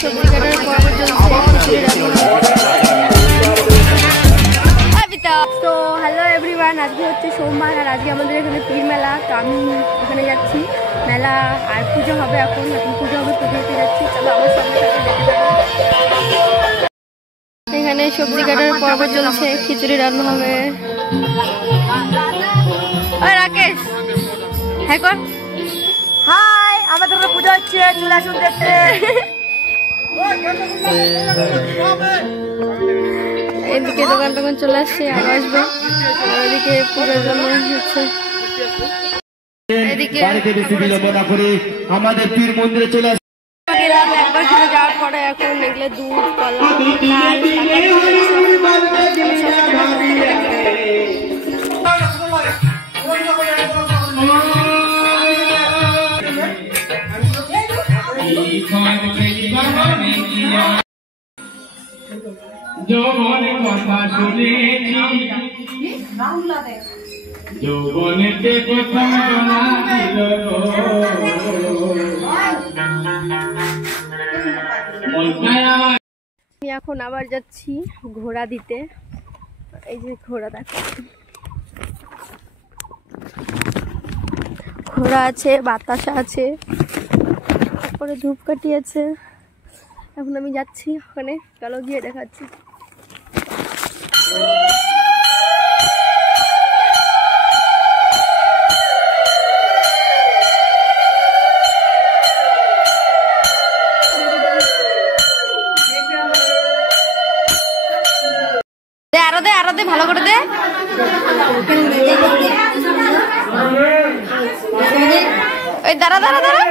সবজি কাটার পর্ব চলছে, তো হ্যালো এভরিওয়ান, আজকে হচ্ছে সোমবার আর আজকে আমাদের এখানে পীর মেলা। তো আমি ওখানে যাচ্ছি মেলা আর পুজো হবে, এখন পুজো হবে, পুজো দিতে যাচ্ছি। তবে আমার সঙ্গে সাথে দেখতে থাকুন। এখানে সবজি কাটার পর্ব চলছে, খিচুড়ি রান্না হবে। ওই রাকেশ, হ্যাঁ কর হাই, আমাদের পুজো হচ্ছে, চলে আসুন দেখতে। এদিকে দোকান টোকান চলে আসছে, আরো আসবে। ওইদিকে পুজোর জন্য হচ্ছে, এদিকে আমাদের পীর মন্দিরে চলে আসছে। একবার ঘুরে যাওয়ার পরে এখন এগুলো দুধ কলা যৌবনের কথা শুনেছি, যৌবনেতে প্রথম জানা ছিল আমি এখন আবার যাচ্ছি ঘোড়া দিতে। এই যে ঘোড়া দেখো, ঘোড়া আছে, বাতাসা আছে, তারপরে ধূপকাঠি আছে। এখন আমি যাচ্ছি ওখানে, চলো গিয়ে দেখাচ্ছি। আরো দে ভালো করে দে। ওই দাঁড়া দাঁড়া দাঁড়া,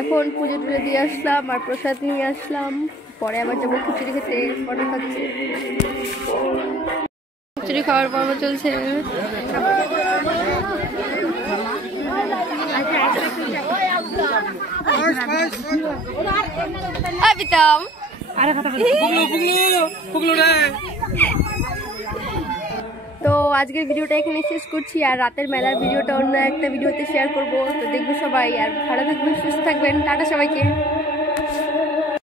এখন পুজো টুজো দিয়ে আসলাম আর প্রসাদ নিয়ে আসলাম। পরে আবার যাবো খিচুড়ি খেতে, পরে খাচ্ছি। খিচুড়ি খাওয়ার পর্ব চলছে। তো আজকের ভিডিওটা এখানে শেষ করছি, আর রাতের মেলার ভিডিওটা অন্য একটা ভিডিওতে শেয়ার করবো। তো দেখবো সবাই, আর ভালো থাকবেন, সুস্থ থাকবেন। টাটা সবাইকে।